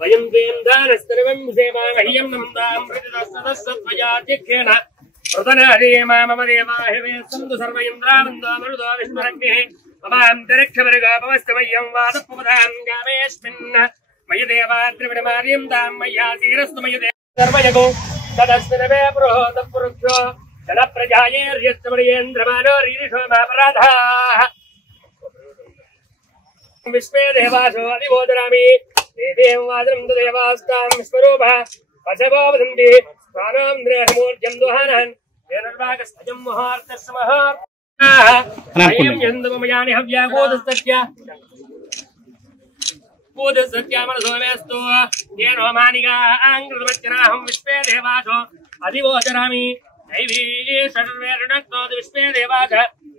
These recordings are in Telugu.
वयं देवदानस्तरवं सेवामह्यं नमदां प्रतिदस्तदस्तद्वयाध्यक्षेण प्रतनादेमामम देवाहिवे सन्तु सर्व इन्द्रावन्दो मरुदो विष्णुरग्निः ममान्तरिक्षवर्गापवस्तमय्यं वादपवदां गामेऽस्मिन् मयि देवाद्रविडमार्यं दां मय्या धीरस्तु मयि देव सर्वजगो तदस्मिनवे पुरोहतपुरुषो जनप्रजायेर्यस्तमणीन्द्रमानो रीरिषो मापराधाः विश्वे देवासो अधिबोधरामि देवीं वादनं देवास्तां विश्वरूपः पशवो वदन्ति स्वानान्द्रेहमूर्जं दुहानहन् वेनर्वागस्तजं मुहूर्तस्मः अयं यन्दमयानि हव्यागोदसत्या मनसोमेस्तु येनो मानिका आङ्कृतवच्चनाहं विश्वे देवासो अधिबोधरामि दैवी सर्वेर्णक्तो विश्वे देवास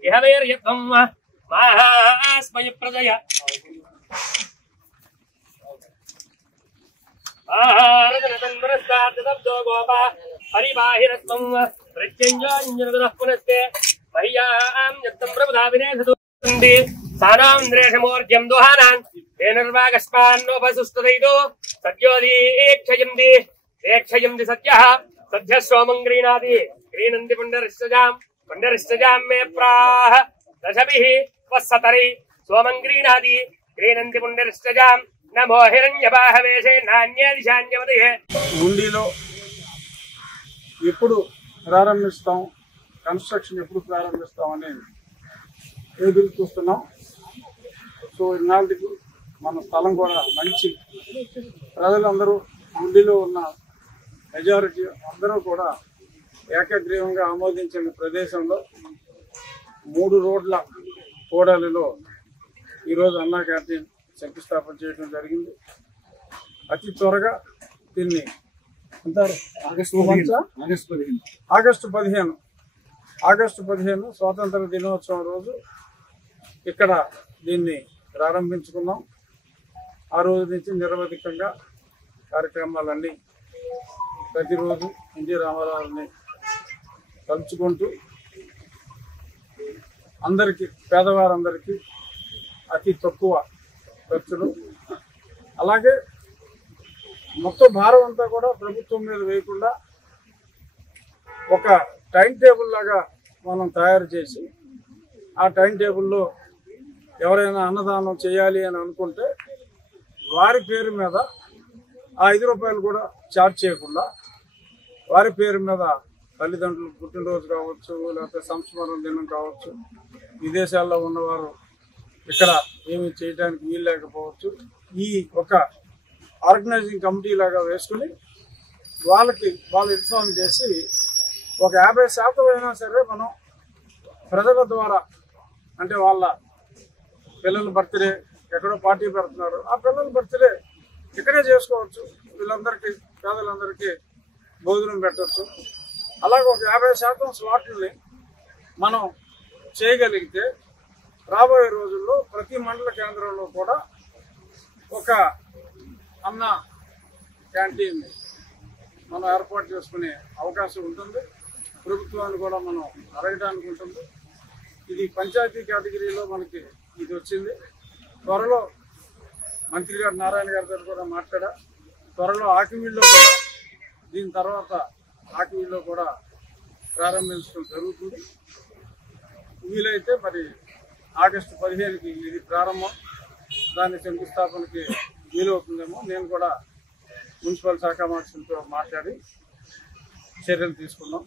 इह वैर्यध्वं महास्मय प्रजय आहारजनतन्वरस्ताद्दब्दो गोपा परिबाहिरस्त्वं प्रत्यञ्जोऽञ्जनगुणः पुनस्ते मह्यां यत्तं प्रबुधाविनेषु सानान्द्रेषमूर्जं दुहानान् तेनर्वागस्मान्नोपसुस्तदैतो सद्योदीक्षयन्ति सत्यः सद्यः सोमं गृह्णाति गृह्णन्ति पुण्डरिष्टजां मे प्राह दशभिः वत्सतरि सोमं गृह्णाति गृह्णन्ति पुण्डरिष्टजां नमो हिरण्यबाहवेशे नान्ये దిశాన్యవదే ఉండిలో ఎప్పుడు ప్రారంభిస్తాం కన్స్ట్రక్షన్ ఎప్పుడు ప్రారంభిస్తాం అని ఎదురు చూస్తున్నాం. సో ఇన్నాళ్ళకి మన స్థలం కూడా మంచి ప్రజలందరూ ఉండిలో ఉన్న మెజారిటీ అందరూ కూడా ఏకగ్రీవంగా ఆమోదించిన ప్రదేశంలో 3 రోడ్ల కూడలిలో ఈరోజు అన్నా క్యాంటీన్ శంకుస్థాపన చేయడం జరిగింది. అతి త్వరగా దీన్ని ఆగస్టు 15 స్వాతంత్ర దినోత్సవం రోజు ఇక్కడ దీన్ని ప్రారంభించుకున్నాం. ఆ రోజు నుంచి నిరవధికంగా కార్యక్రమాలన్నీ ప్రతిరోజు ఎన్టీ రామారావుని తలుచుకుంటూ అందరికీ పేదవారందరికీ అతి తక్కువ ఖర్చులు, అలాగే మొత్తం భారం అంతా కూడా ప్రభుత్వం మీద వేయకుండా ఒక టైం టేబుల్ లాగా మనం తయారు చేసి ఆ టైం టేబుల్లో ఎవరైనా అన్నదానం చేయాలి అని అనుకుంటే వారి పేరు మీద ఆ 5 రూపాయలు కూడా ఛార్జ్ చేయకుండా వారి పేరు మీద తల్లిదండ్రులు పుట్టినరోజు కావచ్చు, లేకపోతే సంస్మరణ దినం కావచ్చు, విదేశాల్లో ఉన్నవారు ఇక్కడ ఏమి చేయడానికి వీలు లేకపోవచ్చు, ఈ ఒక ఆర్గనైజింగ్ కమిటీ లాగా వేసుకుని వాళ్ళు ఇన్ఫార్మ్ చేసి ఒక 50% అయినా సరే మనం ప్రజల ద్వారా, అంటే వాళ్ళ పిల్లల బర్త్డే ఎక్కడో పార్టీ పెడుతున్నారు, ఆ పిల్లల బర్త్డే ఇక్కడే చేసుకోవచ్చు, వీళ్ళందరికీ పేదలందరికీ భోజనం పెట్టవచ్చు. అలాగే ఒక 50% స్లాట్లని మనం చేయగలిగితే రాబోయే రోజుల్లో ప్రతి మండల కేంద్రంలో కూడా ఒక అన్న క్యాంటీన్ మనం ఏర్పాటు చేసుకునే అవకాశం ఉంటుంది. ప్రభుత్వాన్ని కూడా మనం అడగడానికి ఉంటుంది. ఇది పంచాయతీ కేటగిరీలో మనకి ఇది వచ్చింది. త్వరలో మంత్రి గారు నారాయణ గారి దగ్గర కూడా మాట్లాడా, త్వరలో ఆకివీడులో కూడా దీని తర్వాత ఆకివీడులో కూడా ప్రారంభించడం జరుగుతుంది. వీలైతే మరి ఆగస్టు 15కి ఇది ప్రారంభం, దాని శంకుస్థాపనకి వీలవుతుందేమో. నేను కూడా మున్సిపల్ శాఖ మంత్రులతో మాట్లాడి చర్యలు తీసుకున్నాం.